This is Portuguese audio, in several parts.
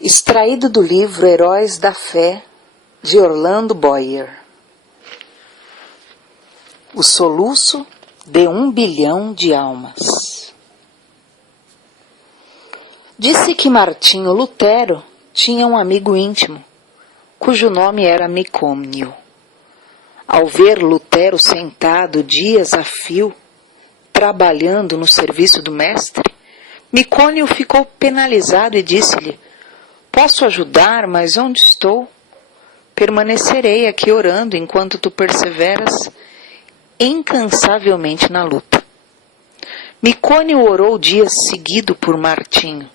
Extraído do livro Heróis da Fé, de Orlando Boyer. O soluço de 1 bilhão de almas. Disse que Martinho Lutero tinha um amigo íntimo, cujo nome era Micônio. Ao ver Lutero sentado dias a fio, trabalhando no serviço do mestre, Micônio ficou penalizado e disse-lhe: "Posso ajudar, mas onde estou? Permanecerei aqui orando enquanto tu perseveras incansavelmente na luta." Micônio orou dias seguidos por Martinho,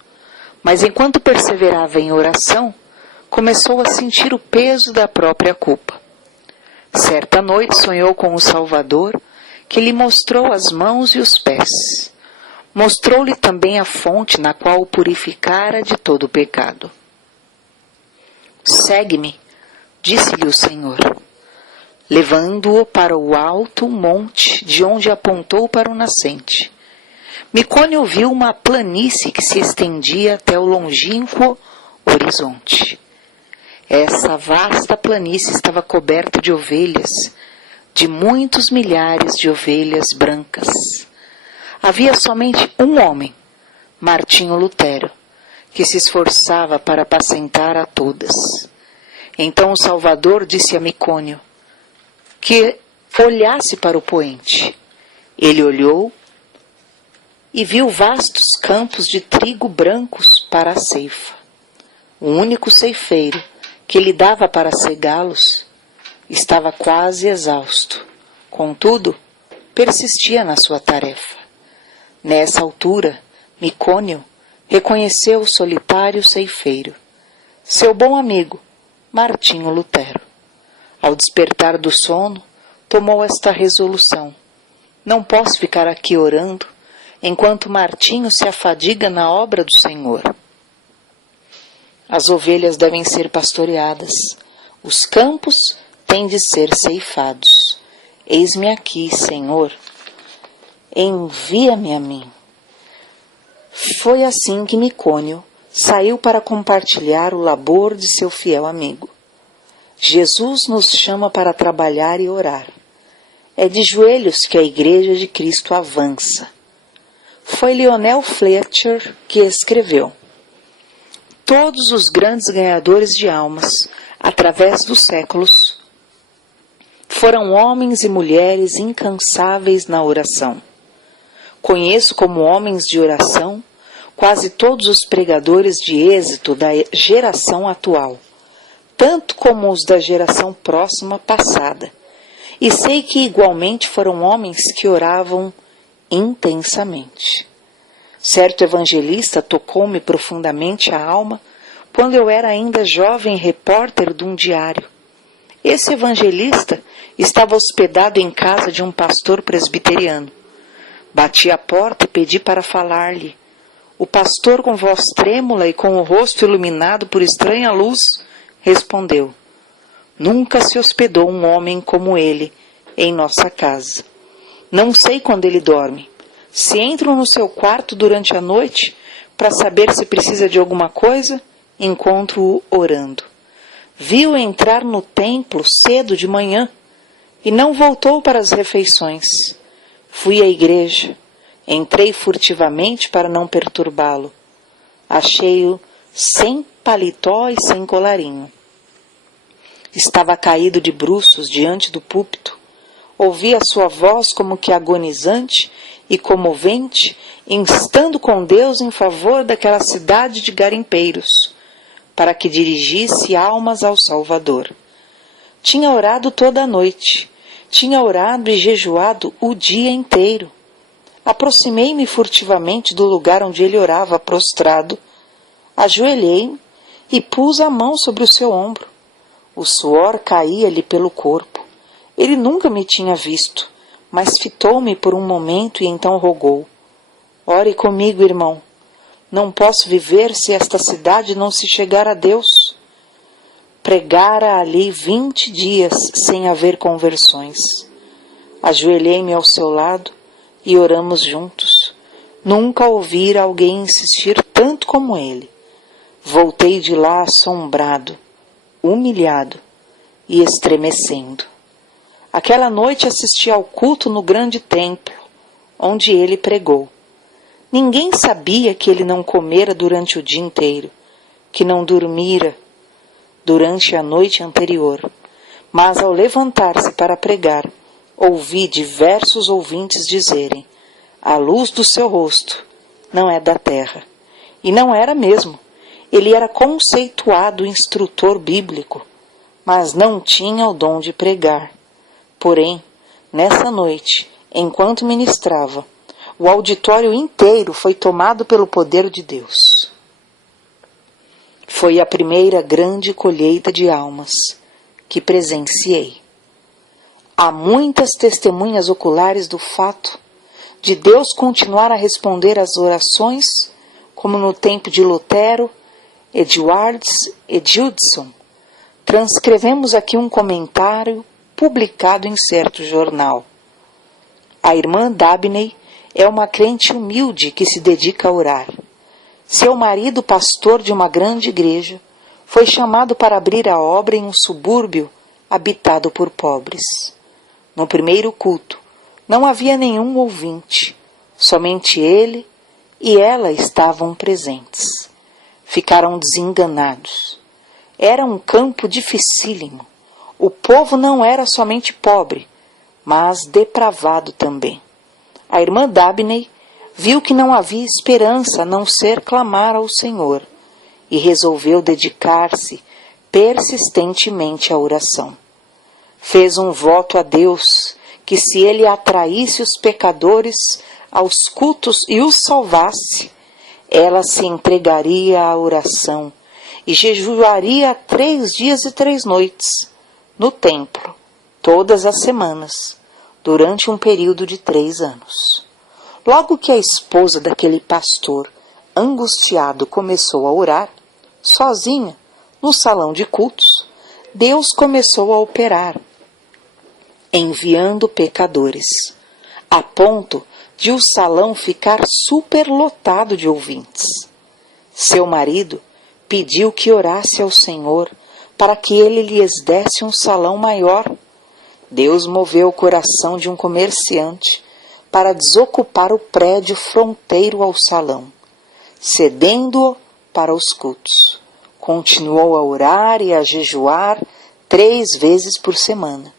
mas enquanto perseverava em oração, começou a sentir o peso da própria culpa. Certa noite sonhou com o Salvador, que lhe mostrou as mãos e os pés. Mostrou-lhe também a fonte na qual o purificara de todo o pecado. "Segue-me", disse-lhe o Senhor, levando-o para o alto monte, de onde apontou para o nascente. Micônio viu uma planície que se estendia até o longínquo horizonte. Essa vasta planície estava coberta de ovelhas, de muitos milhares de ovelhas brancas. Havia somente um homem, Martinho Lutero, que se esforçava para apacentar a todas. Então o Salvador disse a Micônio que olhasse para o poente. Ele olhou e viu vastos campos de trigo brancos para a ceifa. O único ceifeiro que lhe dava para cegá-los estava quase exausto. Contudo, persistia na sua tarefa. Nessa altura, Micônio reconheceu o solitário ceifeiro, seu bom amigo, Martinho Lutero. Ao despertar do sono, tomou esta resolução: "Não posso ficar aqui orando, enquanto Martinho se afadiga na obra do Senhor. As ovelhas devem ser pastoreadas, os campos têm de ser ceifados. Eis-me aqui, Senhor, envia-me a mim." Foi assim que Micônio saiu para compartilhar o labor de seu fiel amigo. Jesus nos chama para trabalhar e orar. É de joelhos que a Igreja de Cristo avança. Foi Lionel Fletcher que escreveu: "Todos os grandes ganhadores de almas, através dos séculos, foram homens e mulheres incansáveis na oração. Conheço como homens de oração quase todos os pregadores de êxito da geração atual, tanto como os da geração próxima passada, e sei que igualmente foram homens que oravam intensamente. Certo evangelista tocou-me profundamente a alma quando eu era ainda jovem repórter de um diário. Esse evangelista estava hospedado em casa de um pastor presbiteriano. Bati à porta e pedi para falar-lhe. O pastor, com voz trêmula e com o rosto iluminado por estranha luz, respondeu: "Nunca se hospedou um homem como ele em nossa casa. Não sei quando ele dorme. Se entro no seu quarto durante a noite para saber se precisa de alguma coisa, encontro-o orando. Vi-o entrar no templo cedo de manhã e não voltou para as refeições. Fui à igreja, entrei furtivamente para não perturbá-lo. Achei-o sem paletó e sem colarinho. Estava caído de bruços diante do púlpito. Ouvi a sua voz como que agonizante e comovente, instando com Deus em favor daquela cidade de garimpeiros, para que dirigisse almas ao Salvador. Tinha orado toda a noite, tinha orado e jejuado o dia inteiro. Aproximei-me furtivamente do lugar onde ele orava prostrado, ajoelhei-me e pus a mão sobre o seu ombro. O suor caía-lhe pelo corpo. Ele nunca me tinha visto, mas fitou-me por um momento e então rogou: "Ore comigo, irmão. Não posso viver se esta cidade não se chegar a Deus." Pregara ali 20 dias sem haver conversões. Ajoelhei-me ao seu lado e oramos juntos. Nunca ouvira alguém insistir tanto como ele. Voltei de lá assombrado, humilhado e estremecendo. Aquela noite assisti ao culto no grande templo, onde ele pregou. Ninguém sabia que ele não comera durante o dia inteiro, que não dormira durante a noite anterior, mas ao levantar-se para pregar, ouvi diversos ouvintes dizerem: a luz do seu rosto não é da terra. E não era mesmo. Ele era conceituado instrutor bíblico, mas não tinha o dom de pregar. Porém, nessa noite, enquanto ministrava, o auditório inteiro foi tomado pelo poder de Deus. Foi a primeira grande colheita de almas que presenciei. Há muitas testemunhas oculares do fato de Deus continuar a responder às orações, como no tempo de Lutero, Edwards e Judson. Transcrevemos aqui um comentário publicado em certo jornal. A irmã Dabney é uma crente humilde que se dedica a orar. Seu marido, pastor de uma grande igreja, foi chamado para abrir a obra em um subúrbio habitado por pobres. No primeiro culto, não havia nenhum ouvinte, somente ele e ela estavam presentes. Ficaram desenganados. Era um campo dificílimo. O povo não era somente pobre, mas depravado também. A irmã Dabney viu que não havia esperança a não ser clamar ao Senhor e resolveu dedicar-se persistentemente à oração. Fez um voto a Deus que, se ele atraísse os pecadores aos cultos e os salvasse, ela se entregaria à oração e jejuaria 3 dias e 3 noites no templo, todas as semanas, durante um período de 3 anos. Logo que a esposa daquele pastor, angustiado, começou a orar, sozinha, no salão de cultos, Deus começou a operar, enviando pecadores, a ponto de o salão ficar superlotado de ouvintes. Seu marido pediu que orasse ao Senhor para que ele lhes desse um salão maior. Deus moveu o coração de um comerciante para desocupar o prédio fronteiro ao salão, cedendo-o para os cultos. Continuou a orar e a jejuar 3 vezes por semana.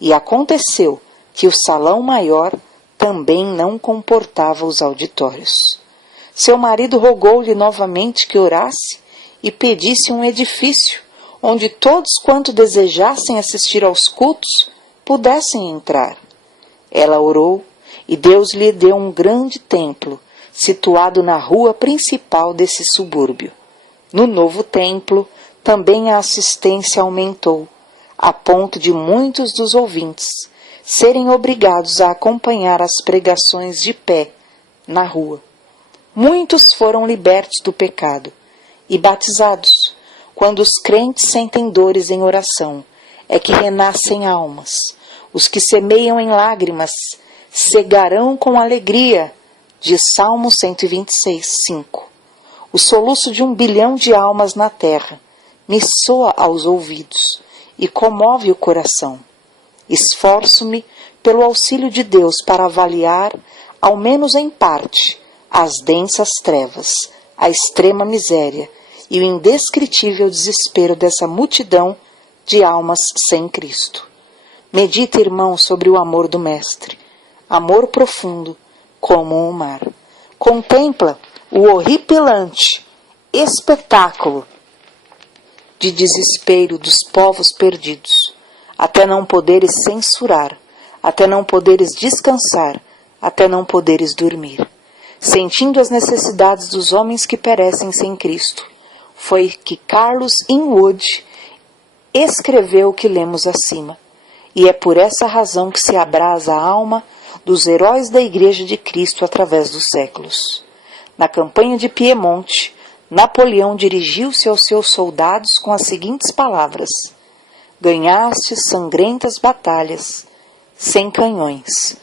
E aconteceu que o salão maior também não comportava os auditórios. Seu marido rogou-lhe novamente que orasse e pedisse um edifício onde todos quanto desejassem assistir aos cultos pudessem entrar. Ela orou e Deus lhe deu um grande templo situado na rua principal desse subúrbio. No novo templo também a assistência aumentou, a ponto de muitos dos ouvintes serem obrigados a acompanhar as pregações de pé na rua. Muitos foram libertos do pecado e batizados. Quando os crentes sentem dores em oração, é que renascem almas. Os que semeiam em lágrimas cegarão com alegria, diz Salmo 126, 5. O soluço de 1 bilhão de almas na terra me soa aos ouvidos e comove o coração. Esforço-me pelo auxílio de Deus para avaliar, ao menos em parte, as densas trevas, a extrema miséria e o indescritível desespero dessa multidão de almas sem Cristo. Medita, irmão, sobre o amor do Mestre, amor profundo como o mar. Contempla o horripilante espetáculo de desespero dos povos perdidos, até não poderes censurar, até não poderes descansar, até não poderes dormir. Sentindo as necessidades dos homens que perecem sem Cristo, foi que Carlos Inwood escreveu o que lemos acima, e é por essa razão que se abrasa a alma dos heróis da Igreja de Cristo através dos séculos. Na campanha de Piemonte, Napoleão dirigiu-se aos seus soldados com as seguintes palavras: ganhastes sangrentas batalhas, sem canhões,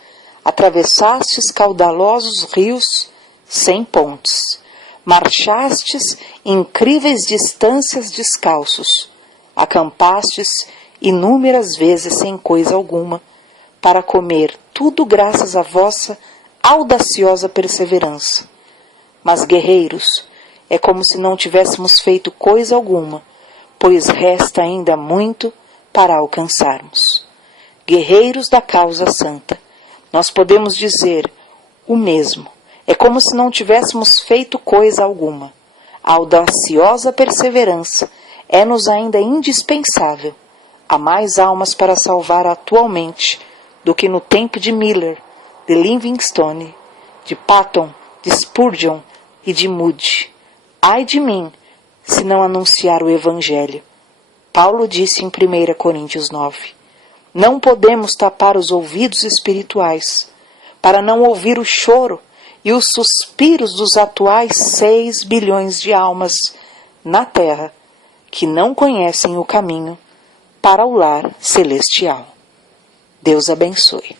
atravessastes caudalosos rios, sem pontes, Marchastes incríveis distâncias descalços, acampastes inúmeras vezes sem coisa alguma, para comer tudo graças à vossa audaciosa perseverança. Mas, guerreiros, é como se não tivéssemos feito coisa alguma, pois resta ainda muito para alcançarmos. Guerreiros da causa santa, nós podemos dizer o mesmo. É como se não tivéssemos feito coisa alguma. A audaciosa perseverança é-nos ainda indispensável. Há mais almas para salvar atualmente do que no tempo de Miller, de Livingstone, de Patton, de Spurgeon e de Moody. Ai de mim, se não anunciar o Evangelho. Paulo disse em 1 Coríntios 9. Não podemos tapar os ouvidos espirituais, para não ouvir o choro e os suspiros dos atuais 6 bilhões de almas na terra, que não conhecem o caminho para o lar celestial. Deus abençoe.